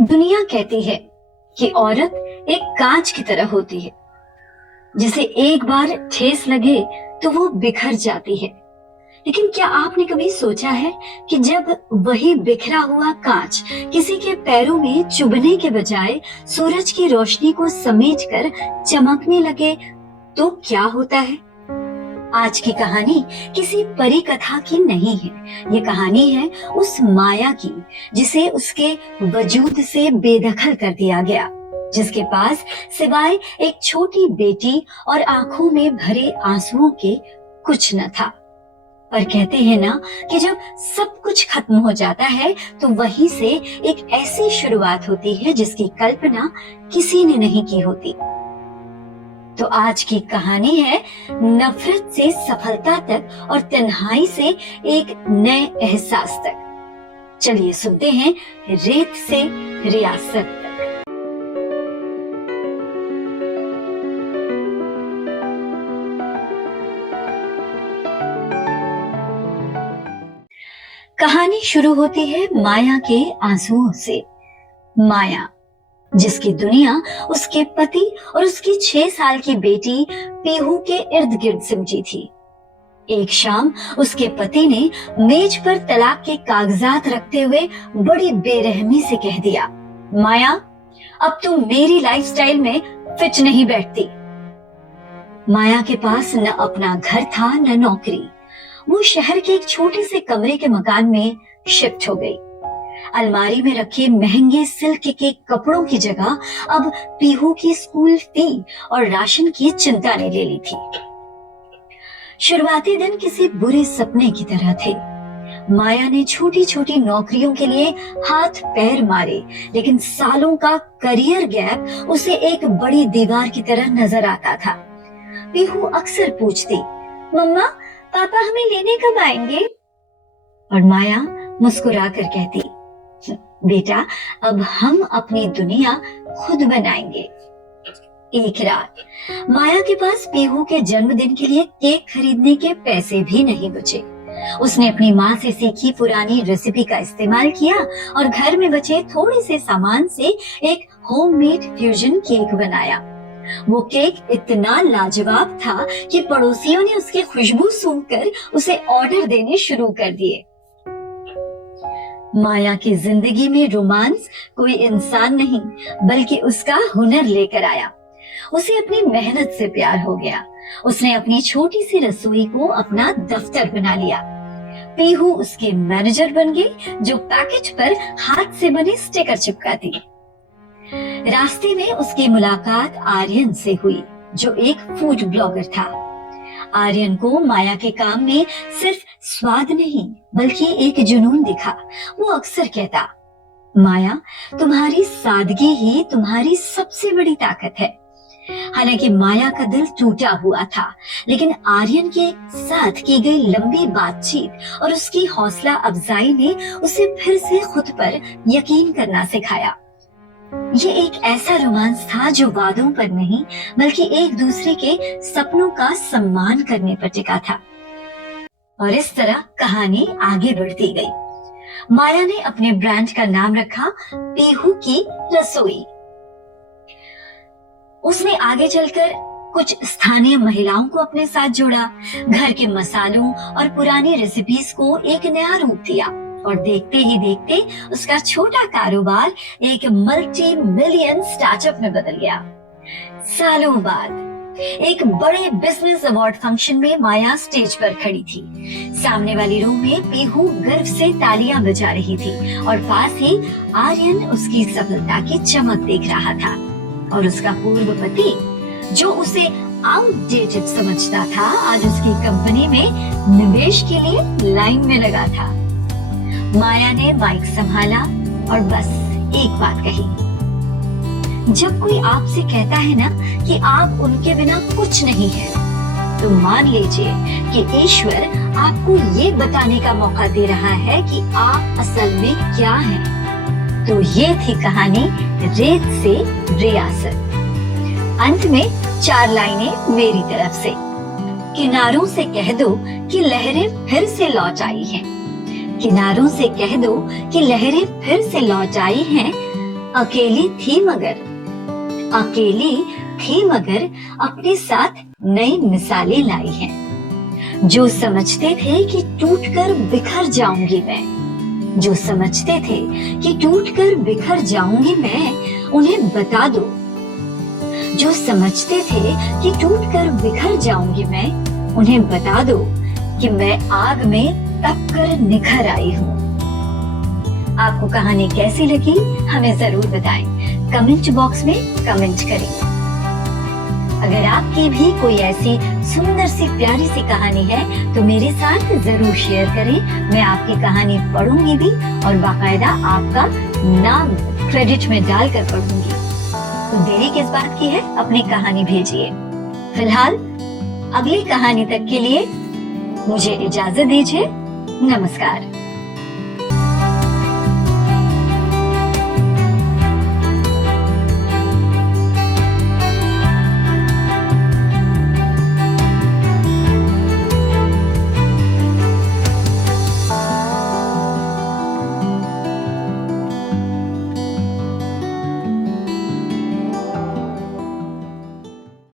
दुनिया कहती है कि औरत एक कांच की तरह होती है, जिसे एक बार ठेस लगे तो वो बिखर जाती है। लेकिन क्या आपने कभी सोचा है कि जब वही बिखरा हुआ कांच किसी के पैरों में चुभने के बजाय सूरज की रोशनी को समेटकर चमकने लगे तो क्या होता है? आज की कहानी किसी परी कथा की नहीं है। ये कहानी है उस माया की जिसे उसके वजूद से बेदखल कर दिया गया, जिसके पास सिवाय एक छोटी बेटी और आंखों में भरे आंसुओं के कुछ न था। पर कहते हैं ना कि जब सब कुछ खत्म हो जाता है तो वहीं से एक ऐसी शुरुआत होती है जिसकी कल्पना किसी ने नहीं की होती। तो आज की कहानी है नफरत से सफलता तक और तन्हाई से एक नए एहसास तक। चलिए सुनते हैं रेत से रियासत तक। कहानी शुरू होती है माया के आंसुओं से। माया, जिसकी दुनिया उसके पति और उसकी 6 साल की बेटी पीहू के इर्द गिर्द सिमटी थी। एक शाम उसके पति ने मेज पर तलाक के कागजात रखते हुए बड़ी बेरहमी से कह दिया, माया, अब तुम मेरी लाइफस्टाइल में फिट नहीं बैठती। माया के पास न अपना घर था न नौकरी। वो शहर के एक छोटे से कमरे के मकान में शिफ्ट हो गई। अलमारी में रखे महंगे सिल्क के कपड़ों की जगह अब पीहू की स्कूल फी और राशन की चिंता ने ले ली थी। शुरुआती दिन किसी बुरे सपने की तरह थे। माया ने छोटी छोटी नौकरियों के लिए हाथ पैर मारे, लेकिन सालों का करियर गैप उसे एक बड़ी दीवार की तरह नजर आता था। पीहू अक्सर पूछती, मम्मा, पापा हमें लेने कब आएंगे? और माया मुस्कुरा कर कहती, बेटा, अब हम अपनी दुनिया खुद बनाएंगे। एक रात माया के पास पीहू के जन्मदिन के लिए केक खरीदने के पैसे भी नहीं बचे। उसने अपनी माँ से सीखी पुरानी रेसिपी का इस्तेमाल किया और घर में बचे थोड़े से सामान से एक होममेड फ्यूजन केक बनाया। वो केक इतना लाजवाब था कि पड़ोसियों ने उसकी खुशबू सूंघकर उसे ऑर्डर देने शुरू कर दिए। माया की जिंदगी में रोमांस कोई इंसान नहीं बल्कि उसका हुनर लेकर आया। उसे अपनी मेहनत से प्यार हो गया। उसने अपनी छोटी सी रसोई को अपना दफ्तर बना लिया। पीहू उसके मैनेजर बन गई, जो पैकेज पर हाथ से बने स्टिकर चिपकाती। रास्ते में उसकी मुलाकात आर्यन से हुई, जो एक फूड ब्लॉगर था। आर्यन को माया के काम में सिर्फ स्वाद नहीं बल्कि एक जुनून दिखा। वो अक्सर कहता, माया, तुम्हारी सादगी ही तुम्हारी सबसे बड़ी ताकत है। हालांकि माया का दिल टूटा हुआ था, लेकिन आर्यन के साथ की गई लंबी बातचीत और उसकी हौसला अफजाई ने उसे फिर से खुद पर यकीन करना सिखाया। ये एक ऐसा रोमांस था जो वादों पर नहीं बल्कि एक दूसरे के सपनों का सम्मान करने पर टिका था। और इस तरह कहानी आगे बढ़ती गई। माया ने अपने ब्रांड का नाम रखा पीहू की रसोई। उसने आगे चलकर कुछ स्थानीय महिलाओं को अपने साथ जोड़ा, घर के मसालों और पुरानी रेसिपीज को एक नया रूप दिया और देखते ही देखते उसका छोटा कारोबार एक मल्टी मिलियन स्टार्टअप में बदल गया। सालों बाद एक बड़े बिजनेस अवार्ड फंक्शन में माया स्टेज पर खड़ी थी। सामने वाली रो में पीहू गर्व से तालियां बजा रही थी और पास ही आर्यन उसकी सफलता की चमक देख रहा था। और उसका पूर्व पति, जो उसे आउटडेटेड समझता था, आज उसकी कंपनी में निवेश के लिए लाइन में लगा था। माया ने माइक संभाला और बस एक बात कही, जब कोई आपसे कहता है ना कि आप उनके बिना कुछ नहीं है, तो मान लीजिए कि ईश्वर आपको ये बताने का मौका दे रहा है कि आप असल में क्या हैं। तो ये थी कहानी रेत से रियासत। अंत में 4 लाइनें मेरी तरफ से। किनारों से कह दो कि लहरें फिर से लौट आई हैं। किनारों से कह दो कि लहरें फिर से लौट आई हैं, अकेली थी मगर अपने साथ नई मिसालें लाई हैं। जो समझते थे कि टूटकर बिखर जाऊंगी मैं, उन्हें बता दो। जो समझते थे कि टूटकर बिखर जाऊंगी मैं, उन्हें बता दो कि मैं आग में तप कर निखर आई हूँ। आपको कहानी कैसी लगी हमें जरूर बताएं। कमेंट बॉक्स में कमेंट करें। अगर आपकी भी कोई ऐसी सुंदर सी प्यारी सी कहानी है तो मेरे साथ जरूर शेयर करें। मैं आपकी कहानी पढ़ूंगी भी और बाकायदा आपका नाम क्रेडिट में डालकर पढ़ूंगी। तो देरी किस बात की है, अपनी कहानी भेजिए। फिलहाल अगली कहानी तक के लिए मुझे इजाजत दीजिए। नमस्कार।